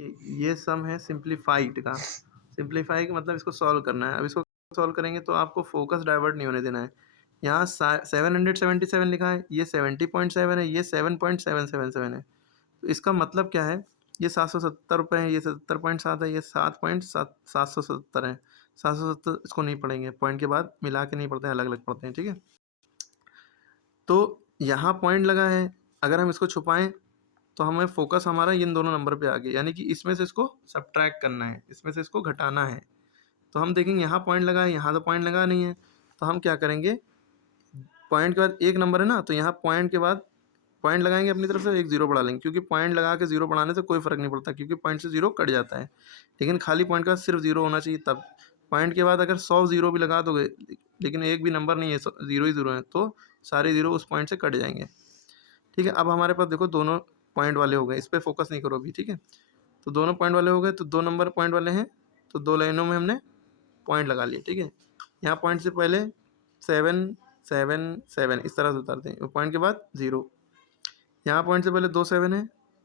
ये सम है सिंप्लीफाइड का। सिंप्लीफाई का मतलब इसको सॉल्व करना है। अब इसको सॉल्व करेंगे तो आपको फोकस डाइवर्ट नहीं होने देना है। यहाँ 777 लिखा है, ये 70.7 है, ये 7.777 है। तो इसका मतलब क्या है, ये 770 रुपये है, ये 70.7 है, ये 7.770 है। 770 इसको नहीं पढ़ेंगे, पॉइंट के बाद मिला के नहीं पढ़ते हैं, अलग अलग पढ़ते हैं, ठीक है। तो यहाँ पॉइंट लगा है, अगर हम इसको छुपाएं तो हमें फोकस हमारा इन दोनों नंबर पे आ गया, यानी कि इसमें से इसको सब्ट्रैक्ट करना है, इसमें से इसको घटाना है। तो हम देखेंगे यहाँ पॉइंट लगा है, यहाँ तो पॉइंट लगा नहीं है, तो हम क्या करेंगे, पॉइंट के बाद एक नंबर है ना, तो यहाँ पॉइंट के बाद पॉइंट लगाएंगे अपनी तरफ से, एक जीरो बढ़ा लेंगे, क्योंकि पॉइंट लगा के जीरो बढ़ाने से कोई फर्क नहीं पड़ता, क्योंकि पॉइंट से जीरो कट जाता है। लेकिन खाली पॉइंट के बाद सिर्फ जीरो होना चाहिए तब। पॉइंट के बाद अगर 100 जीरो भी लगा दोगे, लेकिन एक भी नंबर नहीं है, जीरो ही जीरो है, तो सारे जीरो उस पॉइंट से कट जाएंगे, ठीक है। अब हमारे पास देखो दोनों पॉइंट वाले हो गए, इस पर फोकस नहीं करो अभी, ठीक है। तो दोनों पॉइंट वाले हो गए, तो 2 नंबर पॉइंट वाले हैं, तो 2 लाइनों में हमने पॉइंट लगा लिए, ठीक है। यहाँ पॉइंट से पहले 7 7 7 इस तरह से उतारते हैं, पॉइंट के बाद 0। यहाँ पॉइंट से पहले 2 7 है,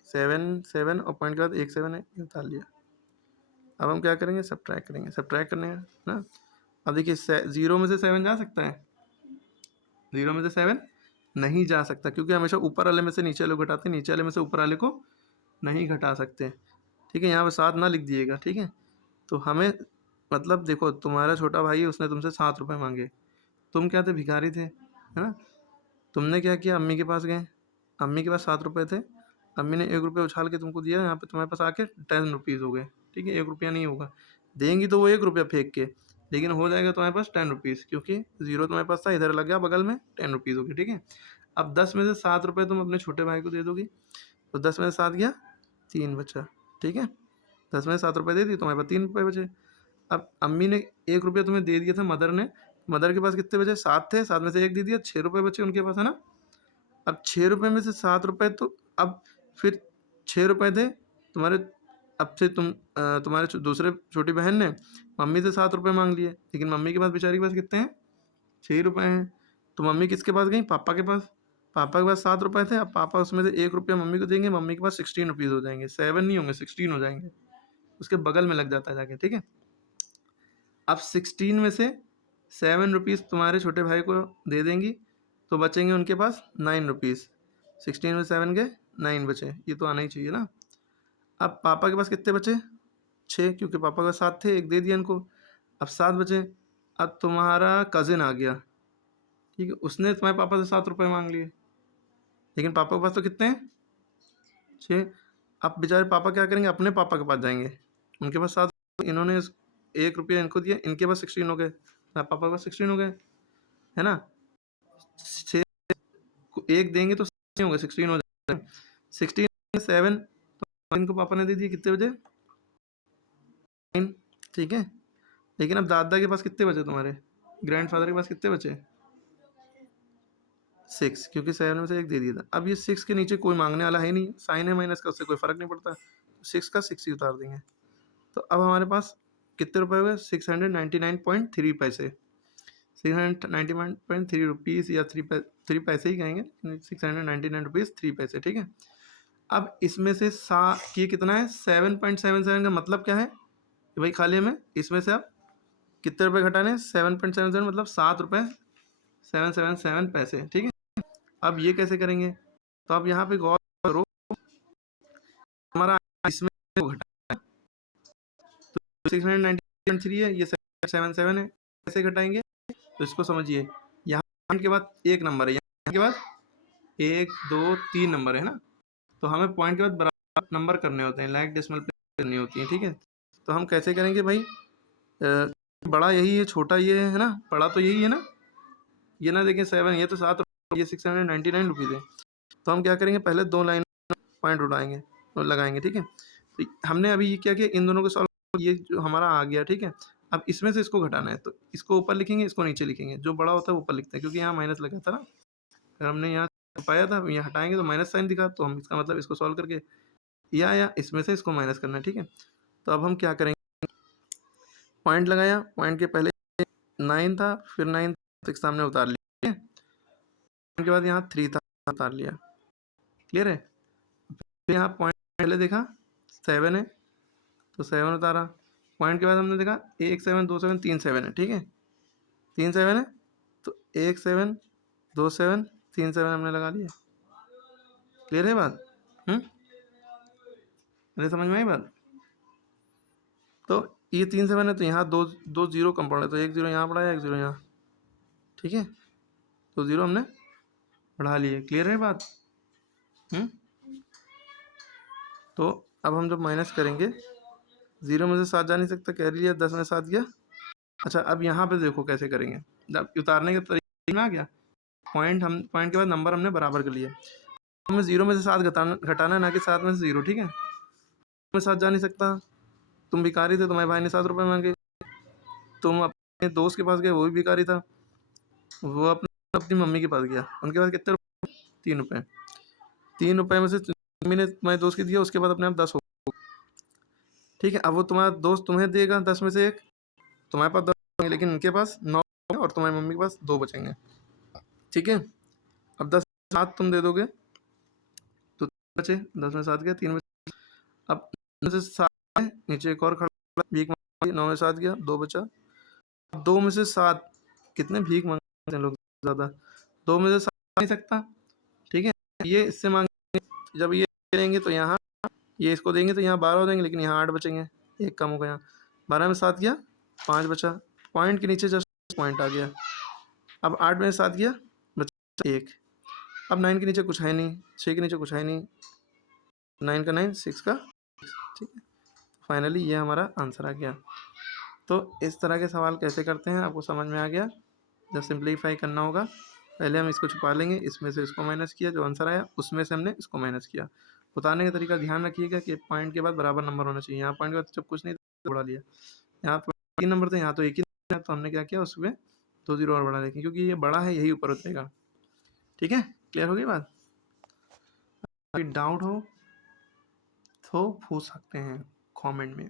7 7 और पॉइंट के बाद 1 7 है, ये उतार लिया। अब हम क्या करेंगे, सब्ट्रैक्ट करेंगे, सब्ट्रैक्ट करने का ना। अब देखिए 0 में से 7 जा सकता है, 0 में से 7 नहीं जा सकता, क्योंकि हमेशा ऊपर वाले में से नीचे वाले को घटाते हैं, नीचे वाले में से ऊपर वाले को नहीं घटा सकते, ठीक है। यहाँ पे 7 ना लिख दिएगा, ठीक है। तो हमें मतलब देखो, तुम्हारा छोटा भाई है, उसने तुमसे 7 रुपये मांगे, तुम क्या थे, भिखारी थे, है ना। तुमने क्या किया, अम्मी के पास गए, अम्मी के पास 7 रुपये थे, अम्मी ने 1 रुपये उछाल के तुमको दिया, यहाँ पे तुम्हारे पास आके 10 रुपीज़ हो गए, ठीक है। 1 रुपया नहीं होगा, देंगी तो वो 1 रुपया फेंक के, लेकिन हो जाएगा तुम्हारे पास 10 रुपीज़, क्योंकि जीरो तुम्हारे पास था, इधर लग गया बगल में, 10 रुपीज़ हो गई, ठीक है। अब 10 में से 7 रुपये तुम अपने छोटे भाई को दे दोगी, तो 10 में से 7 गया, 3 बचा, ठीक है। 10 में से 7 रुपये दे दी, तुम्हारे पास 3 रुपये बचे। अब अम्मी ने 1 रुपया तुम्हें दे दिया था, मदर ने, मदर के पास कितने बचे, 7 थे, 7 में से 1 दे दिया, 6 रुपये बचे उनके पास, है ना। अब 6 रुपये में से 7 रुपये, तो अब फिर 6 रुपये थे तुम्हारे, अब से तुम्हारे दूसरे छोटी बहन ने मम्मी से 7 रुपये मांग लिए, लेकिन मम्मी के पास, बेचारी के पास कितने हैं, 6 रुपये हैं। तो मम्मी किसके पास गई, पापा के पास, पापा के पास 7 रुपये थे, अब पापा उसमें से 1 रुपया मम्मी को देंगे, मम्मी के पास 16 रुपीज़ हो जाएंगे, 7 नहीं होंगे, 16 हो जाएंगे, उसके बगल में लग जाता है जाके, ठीक है। अब 16 में से 7 रुपीज़ तुम्हारे छोटे भाई को दे देंगी, तो बचेंगे उनके पास 9 रुपीज़। 16 में 7 गए, 9 बचे, ये तो आना ही चाहिए ना। अब पापा के पास कितने बचे, 6, क्योंकि पापा के 7 थे, 1 दे दिया इनको, अब 7 बचे। अब तुम्हारा कज़िन आ गया, ठीक है, उसने तुम्हारे पापा से 7 रुपये मांग लिए, लेकिन पापा के पास तो कितने हैं, 6। अब बेचारे पापा क्या करेंगे, अपने पापा के पास जाएंगे, उनके पास 7, इन्होंने 1 रुपया इनको दिया, इनके पास 16 हो गए, पापा के पास 16 हो गए, है ना। 6 को 1 देंगे तो 6 होंगे, 16 हो जाएगा, 16 7, तो इनको पापा ने दे दिए, कितने बजे, 9, ठीक है। लेकिन अब दादा के पास कितने बचे, तुम्हारे ग्रैंडफादर के पास कितने बचे, 6, क्योंकि 7 में से 1 दे दिया था। अब ये 6 के नीचे कोई मांगने वाला है नहीं, साइन है माइनस का, उससे कोई फर्क नहीं पड़ता, 6 का 6 ही उतार देंगे। तो अब हमारे पास कितने रुपए हुए, 699.3 पैसे, 699.3 रुपीज़, या 3 पैसे ही कहेंगे, 699 रुपीज़ 3 पैसे, ठीक है। अब इसमें से ये कितना है, 7.77 का मतलब क्या है कि भाई, खाली हमें इसमें से अब कितने रुपए घटाने हैं, 7.77 मतलब 7 रुपये 777 पैसे, ठीक है। अब ये कैसे करेंगे, तो अब यहाँ पे गौर करो, हमारा इसमें घटा, तो 693 है, ये 777 है, कैसे घटाएंगे, तो इसको समझिए, यहाँ के बाद एक नंबर है, यहाँ के बाद 1 2 3 नंबर है ना, तो हमें पॉइंट के बाद बराबर नंबर करने होते हैं, लाइक डेसिमल प्लेस करनी होती है, ठीक है। तो हम कैसे करेंगे भाई, बड़ा यही है, छोटा ये है ना, बड़ा तो यही है ना, ये ना देखें 7, ये तो 7, ये 699 रुपीज़ है। तो हम क्या करेंगे, पहले 2 लाइन पॉइंट उठाएंगे और लगाएंगे, ठीक है। तो हमने अभी ये क्या किया, इन दोनों को सॉल्व, ये जो हमारा आ गया, ठीक है। अब इसमें से इसको घटाना है, तो इसको ऊपर लिखेंगे, इसको नीचे लिखेंगे, जो बड़ा होता है वो ऊपर लिखते हैं, क्योंकि यहाँ माइनस लगा था ना, अगर हमने यहाँ पाया था, यहाँ हटाएंगे तो माइनस साइन दिखा, तो हम इसका मतलब इसको सॉल्व करके या इसमें से इसको माइनस करना है, ठीक है। तो अब हम क्या करेंगे, पॉइंट लगाया, पॉइंट के पहले 9 था, फिर 9 सामने उतार लिया, के बाद यहाँ 3 था, उतार लिया, क्लियर है। फिर यहाँ पॉइंट पहले देखा 7 है, तो 7 उतारा। पॉइंट के बाद हमने देखा 1 7 2 7 3 7 है, ठीक है, 3 7 है, तो 1 7 2 7 3 7 हमने लगा लिया। क्लियर है बात? मेरे समझ में आई बात? तो ये 3 7 है, तो यहाँ दो दो जीरो कंपाउंड है, तो एक जीरो यहाँ बढ़ाया, एक जीरो यहाँ, ठीक है, तो जीरो हमने बढ़ा लिए। क्लियर है बात? तो अब हम जब माइनस करेंगे, जीरो में से 7 जा नहीं सकता, कैरी लिया, 10 में 7 गया। अच्छा, अब यहाँ पे देखो कैसे करेंगे, जब उतारने के तरीके में आ गया। पॉइंट के बाद नंबर हमने बराबर कर लिया। हमें जीरो में से 7 घटाना है, ना कि 7 में से जीरो, ठीक है। में 7 जा नहीं सकता, तुम भिखारी थे, तुम्हारे भाई ने 7 रुपये मांगे, तुम अपने दोस्त के पास गए, वो भी भिखारी था, वो अपनी मम्मी के पास गया, उनके पास कितने रुपये? 3 रुपये। 3 रुपये में से मम्मी ने तुम्हारे दोस्त को दिया, उसके बाद अपने आप 10 हो, ठीक है। अब वो तुम्हारा दोस्त तुम्हें देगा 10 में से 1, तुम्हारे पास 10 होंगे, लेकिन उनके पास 9 और तुम्हारी मम्मी के पास 2 बचेंगे, ठीक है। अब 10 7 तुम दे दोगे तो बचे, 10 में 7 गया, 3 में, अब 9 में से 7 है, नीचे एक और खड़ा, भीख मांगी, 9 में 7 गया, 2 बचा। 2 में से 7 कितने भीख मांगते हैं लोग ज़्यादा, 2 में से 7 नहीं सकता, ठीक है। ये इससे मांगे, जब ये देंगे तो यहाँ, ये इसको देंगे तो यहाँ 12 हो जाएंगे, लेकिन यहाँ 8 बचेंगे, एक कम हो गया। 12 में 7 गया, 5 बचा, पॉइंट के नीचे जस्ट पॉइंट आ गया। अब 8 में 7 गया, बचा 1। अब 9 के नीचे कुछ है नहीं, 6 के नीचे कुछ है नहीं, 9 का 9, 6 का, ठीक है। फाइनली ये हमारा आंसर आ गया। तो इस तरह के सवाल कैसे करते हैं आपको समझ में आ गया। जब सिंप्लीफाई करना होगा, पहले हम इसको छुपा लेंगे, इसमें से इसको माइनस किया, जो आंसर आया उसमें से हमने इसको माइनस किया। बताने का तरीका ध्यान रखिएगा कि पॉइंट के बाद बराबर नंबर होना चाहिए। यहाँ पॉइंट के बाद जब कुछ नहीं तो बढ़ा लिया, यहाँ तो 3 नंबर थे, यहाँ तो एक ही, तो हमने क्या किया, उसमें 2 जीरो और बढ़ा लिया, क्योंकि ये बड़ा है, यही ऊपर उतरेगा, ठीक है। क्लियर हो गई बात? कोई डाउट हो तो पूछ सकते हैं कमेंट में।